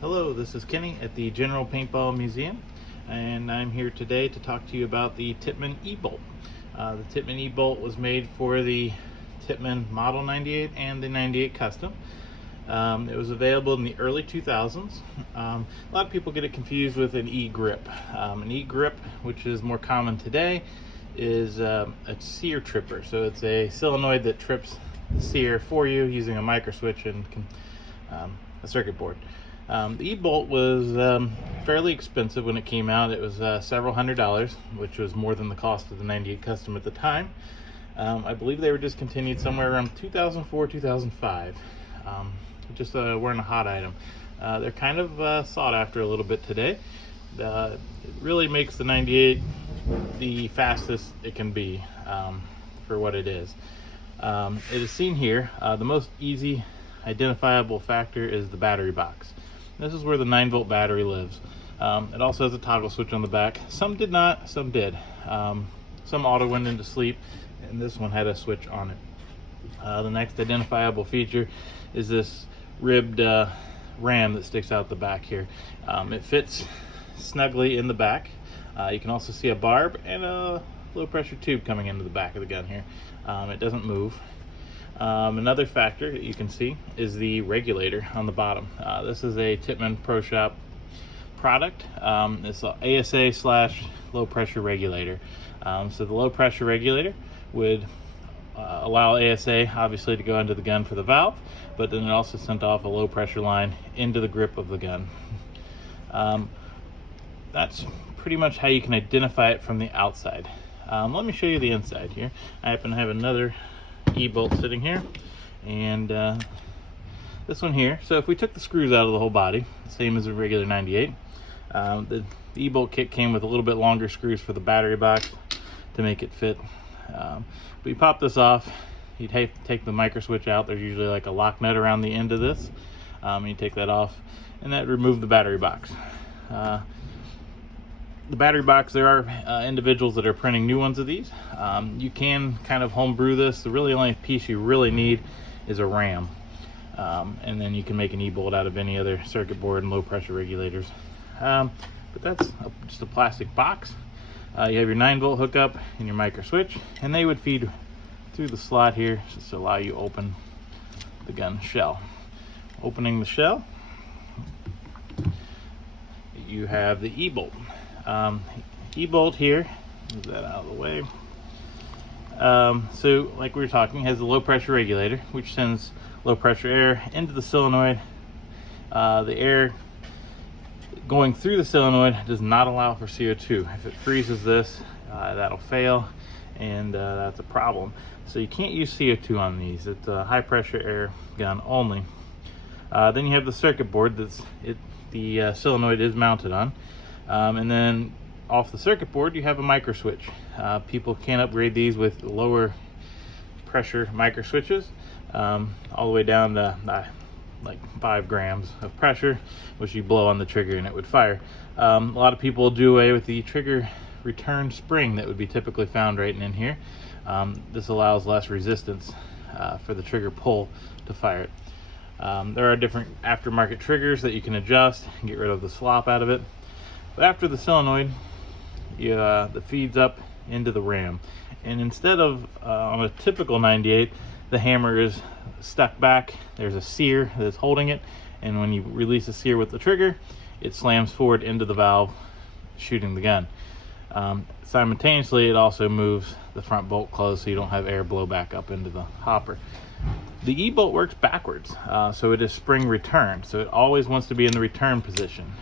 Hello, this is Kenny at the General Paintball Museum, and I'm here today to talk to you about the Tippmann E-Bolt. The Tippmann E-Bolt was made for the Tippmann Model 98 and the 98 Custom. It was available in the early 2000s. A lot of people get it confused with an E-Grip. An E-Grip, which is more common today, is a sear tripper. So it's a solenoid that trips the sear for you using a micro switch and a circuit board. The E-Bolt was fairly expensive when it came out. It was several $100s, which was more than the cost of the 98 Custom at the time. I believe they were discontinued somewhere around 2004, 2005. Just weren't a hot item. They're kind of sought after a little bit today. It really makes the 98 the fastest it can be for what it is. It is seen here. The most easy identifiable factor is the battery box. This is where the 9-volt battery lives. It also has a toggle switch on the back. Some did not, some did. Some auto went into sleep, and this one had a switch on it. The next identifiable feature is this ribbed ram that sticks out the back here. It fits snugly in the back. You can also see a barb and a low pressure tube coming into the back of the gun here. It doesn't move. Another factor that you can see is the regulator on the bottom. This is a Tippmann Pro Shop product. It's an ASA / low pressure regulator. So the low pressure regulator would allow ASA obviously to go into the gun for the valve, but then it also sent off a low pressure line into the grip of the gun. That's pretty much how you can identify it from the outside. Let me show you the inside here. I happen to have another E-Bolt sitting here, and this one here. So if we took the screws out of the whole body, same as a regular 98, the E-Bolt kit came with a little bit longer screws for the battery box to make it fit. But you pop this off, you'd take the micro switch out. There's usually like a lock nut around the end of this. You take that off, and that removed the battery box. The battery box, there are individuals that are printing new ones of these. You can kind of homebrew this. The really only piece you really need is a RAM. And then you can make an E-Bolt out of any other circuit board and low pressure regulators. But that's just a plastic box. You have your 9-volt hookup and your micro switch, and they would feed through the slot here just to allow you to open the gun shell. Opening the shell, you have the E-Bolt. E-Bolt here, move that out of the way. So like we were talking, has a low pressure regulator which sends low pressure air into the solenoid. The air going through the solenoid does not allow for CO2. If it freezes this, that'll fail, and that's a problem. So you can't use CO2 on these. It's a high pressure air gun only. Then you have the circuit board the solenoid is mounted on. And then off the circuit board, you have a micro switch. People can upgrade these with lower pressure micro switches, all the way down to like 5 grams of pressure, which you blow on the trigger and it would fire. A lot of people do away with the trigger return spring that would be typically found right in here. This allows less resistance for the trigger pull to fire it. There are different aftermarket triggers that you can adjust and get rid of the slop out of it. But after the solenoid, the feeds up into the RAM, and instead of on a typical 98, the hammer is stuck back. There's a sear that's holding it, and when you release the sear with the trigger, it slams forward into the valve, shooting the gun. Simultaneously, it also moves the front bolt closed so you don't have air blow back up into the hopper. The E-Bolt works backwards, so it is spring return, so it always wants to be in the return position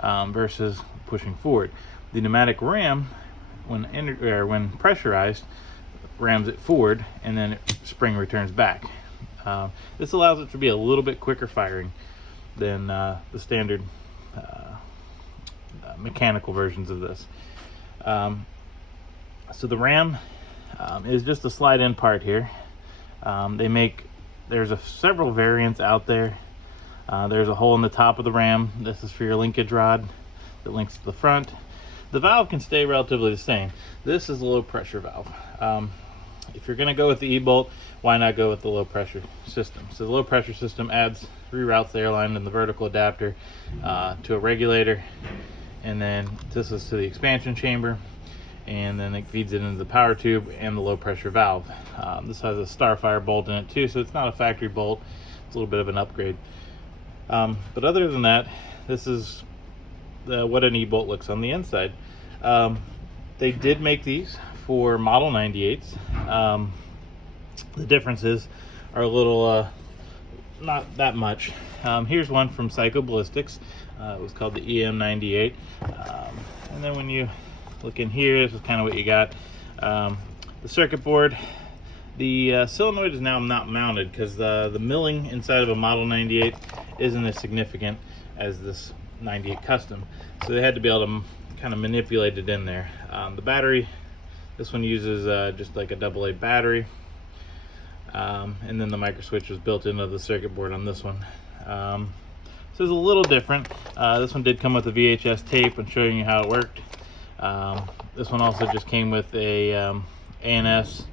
versus pushing forward. The pneumatic ram, when pressurized, rams it forward, and then it spring returns back. This allows it to be a little bit quicker firing than the standard mechanical versions of this. So the ram is just a slide-in part here. There's several variants out there. There's a hole in the top of the ram. This is for your linkage rod that links to the front. The valve can stay relatively the same. This is a low pressure valve. if you're going to go with the e-bolt, why not go with the low pressure system? So the low pressure system reroutes the airline in the vertical adapter to a regulator, and then this is to the expansion chamber, and then it feeds it into the power tube and the low pressure valve. This has a Starfire bolt in it too, so it's not a factory bolt. It's a little bit of an upgrade. But other than that, this is what an e-bolt looks on the inside. They did make these for Model 98s. The differences are a little, not that much. Here's one from Psycho Ballistics. It was called the EM98. And then when you look in here, this is kind of what you got. The circuit board, the solenoid is now not mounted because the milling inside of a Model 98 isn't as significant as this 98 Custom. So they had to be able to kind of manipulate it in there. The battery, this one uses just like a AA battery. And then the micro switch was built into the circuit board on this one. So it's a little different. This one did come with a VHS tape and showing you how it worked. This one also just came with a ANS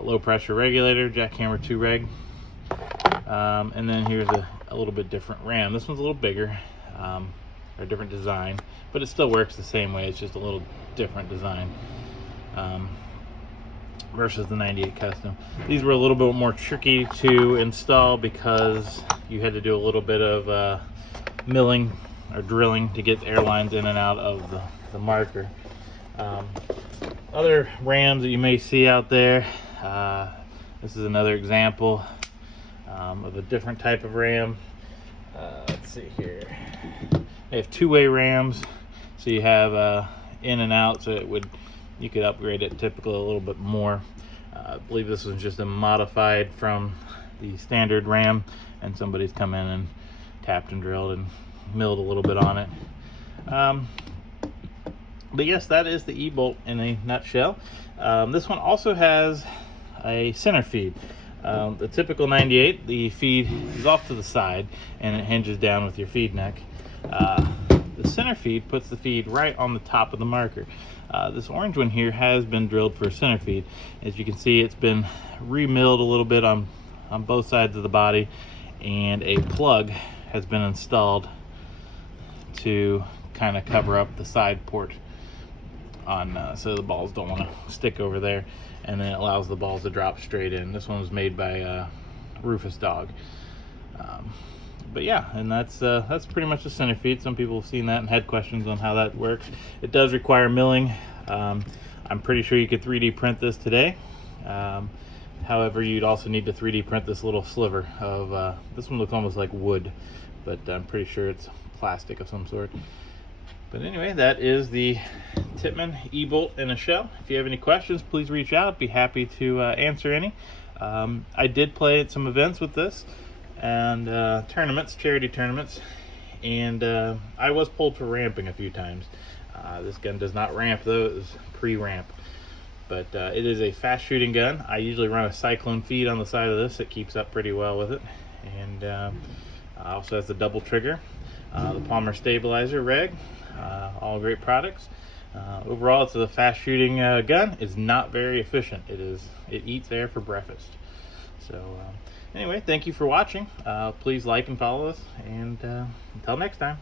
low pressure regulator, jackhammer 2 reg. And then here's a little bit different RAM. This one's a little bigger, or a different design, but it still works the same way. It's just a little different design versus the 98 Custom. These were a little bit more tricky to install because you had to do a little bit of milling or drilling to get airlines in and out of the marker. Other rams that you may see out there, this is another example of a different type of ram. Let's see here. They have two-way rams, so you have in and out, so you could upgrade it typically a little bit more. I believe this was just a modified from the standard ram, and somebody's come in and tapped and drilled and milled a little bit on it. But yes, that is the e-bolt in a nutshell. This one also has a center feed. The typical 98, the feed is off to the side and it hinges down with your feed neck. The center feed puts the feed right on the top of the marker. This orange one here has been drilled for center feed. As you can see, it's been remilled a little bit on both sides of the body, and a plug has been installed to kind of cover up the side port so the balls don't want to stick over there, and then it allows the balls to drop straight in. This one was made by Rufus Dog. But yeah, and that's pretty much the center feed. Some people have seen that and had questions on how that works. It does require milling. I'm pretty sure you could 3D print this today. However, you'd also need to 3D print this little sliver of, this one looks almost like wood, but I'm pretty sure it's plastic of some sort. But anyway, that is the Tippmann e-bolt in a shell. If you have any questions, please reach out. I'd be happy to answer any. I did play at some events with this, and charity tournaments, and I was pulled for ramping a few times. This gun does not ramp though, it is pre-ramp, but it is a fast shooting gun. I usually run a Cyclone feed on the side of this. It keeps up pretty well with it, and also has the double trigger, the Palmer stabilizer reg, all great products. Overall, it's a fast shooting gun. It's not very efficient. It eats air for breakfast. So anyway, thank you for watching. Please like and follow us, and until next time.